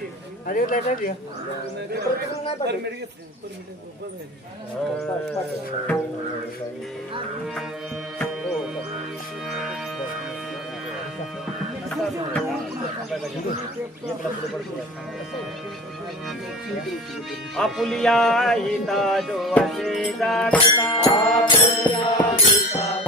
अरे लाइट आहे आपुलिया हिता जो असे जाणता Apulia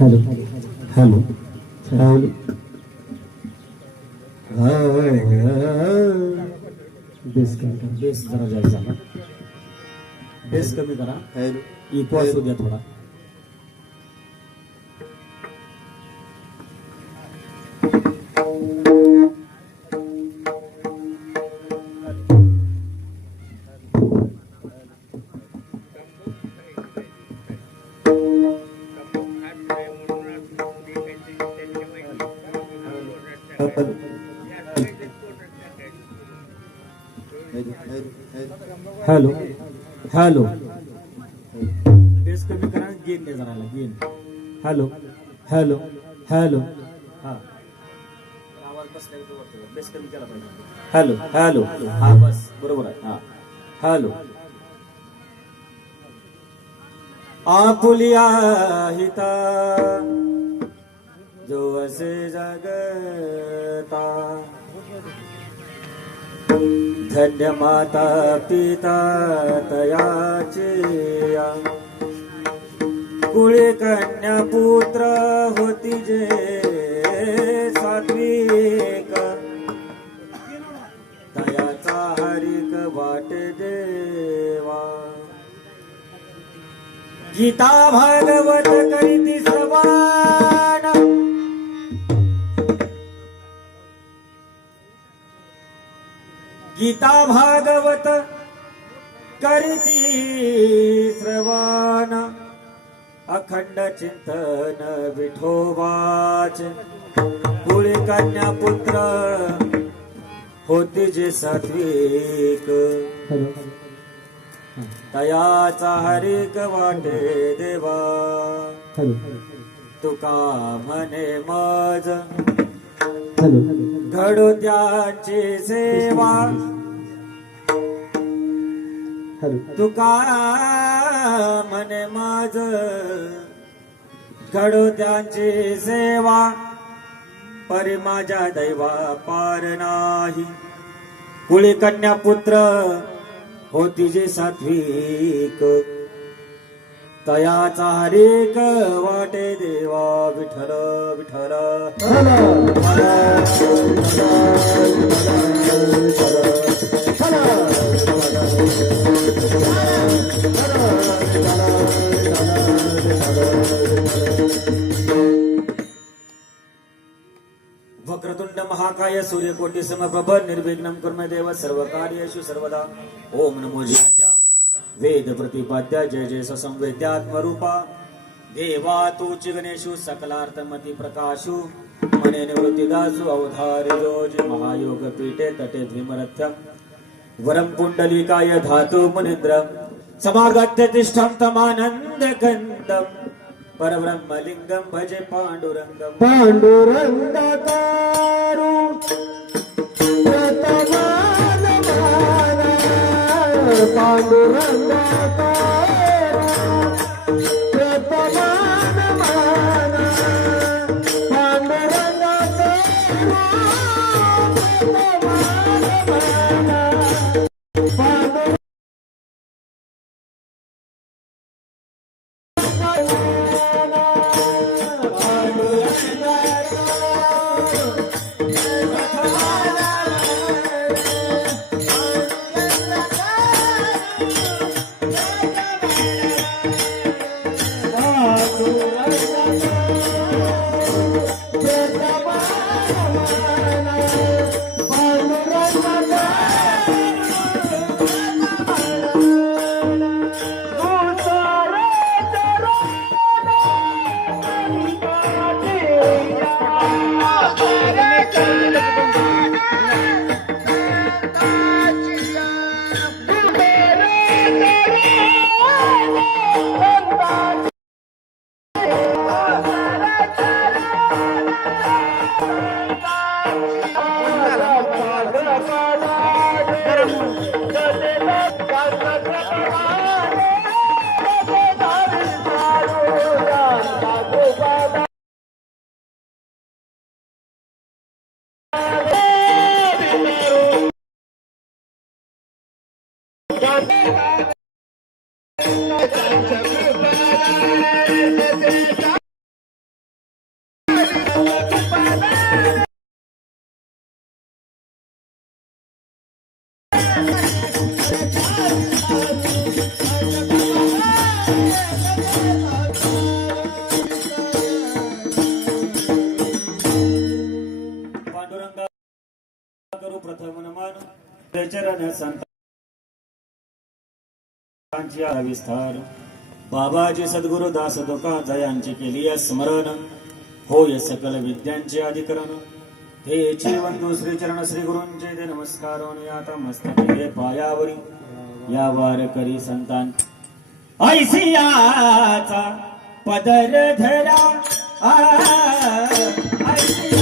hello. Hello. Hello. Bass bass जरा झाला. बेस कमी करा. इको असू द्या थोडा. हॅलो. हॅलो. बेस कमी करा गेन दे जरा गेन हॅलो. हॅलो. हॅलो. हा. हॅलो. हॅलो. हा बस. बरोबर आहे. हा. हॅलो. आपुलिया हिता. जो असे जगता। धन्य माता पिता तयाचिया कुळे कन्या पुत्र होती जे सात्विक। तयाचा हरिक वाट देवा। गीता भागवत करीती गीता भागवत करीती श्रवण अखंड चिंतन विठोबाच. कुळी कन्या पुत्र होती जे सात्विक. तयाचा हरिक वाटे देवा. तुका म्हणे मज. घडो त्याची सेवा. तुका म्हणे माझ. घडो त्यांची सेवा. परी माझ्या दैवा पार नाही. कुळी कन्या पुत्र होती जे सात्विक. तयाचा हरेक वाटे देवा विठल विठल वक्रतुंड महाकाय सूर्यकोटी समप्रभ निर्विघ्नं कुर्म देव सर्व कार्येषु सर्वदा. ओम नमो वेद प्रतिपाद्या जय जय ससंवेद्यात्मरूपा। देवा तूच गणेशु सकलार्थमती प्रकाशु मने निवृत्तिदासु अवधारि जोज महायोग पीठे तटे द्विमरथ्यम वरम कुंडलिकाय धातु मुनिन्द्र समागत्य तिष्ठं तमानन्द गन्धम् परब्रह्मलिङ्गं भजे पाण्डुरङ्गम्। पांडुरंगारू प्रतमान पांडुरंगा विस्तार. बाबाजी सद्गुरु दास तुका यांची केली आहे स्मरण. होय सकल विद्यांचे अधिकरण. ते जीवन श्री चरण श्री गुरुंचे ते नमस्कार आता मस्तके पायावरी. या वार करी संतान. ऐसियाचा पदर धरा. ऐसिया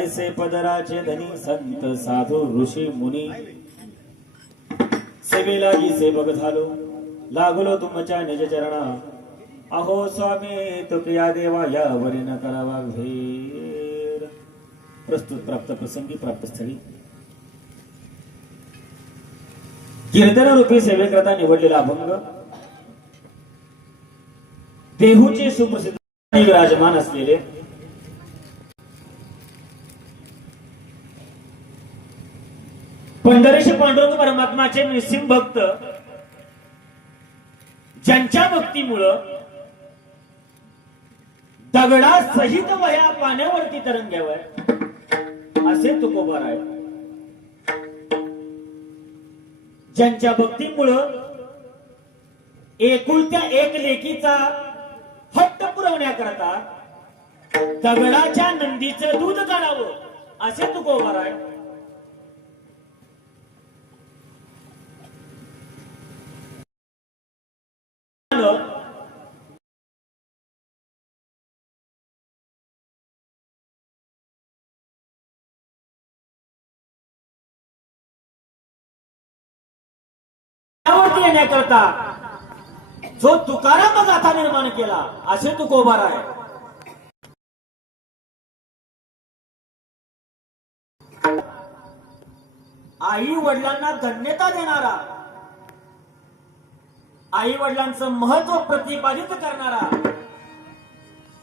ऐसे पदराचे धनी संत साधू ऋषी मुनी। सेवेला गीसे सेवक झालो लागलो तुमच्या निज चरणा। अहो स्वामी तू प्रिया देवा या वरीन करावा घेर। प्रस्तुत प्राप्त प्रसंगी प्राप्त स्थळी। कीर्तन रूपी सेवेकरता निवडलेला अभंग। देहूचे सुप्रसिद्ध विराजमान असलेले पंढरीशी पांडुरंग परमात्माचे निसिम भक्त ज्यांच्या भक्तीमुळं दगडा सहित वया पाण्यावरती तरंग्यावर असे तुकोबा राय ज्यांच्या भक्तीमुळं एकुलत्या एक लेकीचा हट्ट पुरवण्याकरता दगडाच्या नंदीचं दूध काढावं असे तुकोबार आहे त्यावरती येण्याकरता जो तुकाराम गाथा निर्माण केला असे तुकोबार आहे आई वडिलांना धन्यता देणारा आई वडिलांचं महत्त्व प्रतिपादित करणारा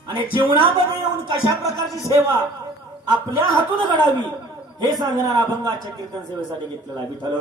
आणि जीवनामध्ये येऊन कशा प्रकारची सेवा आपल्या हातून घडावी हे सांगणारा अभंगाच्या कीर्तन सेवेसाठी घेतलेला विठ्ठल.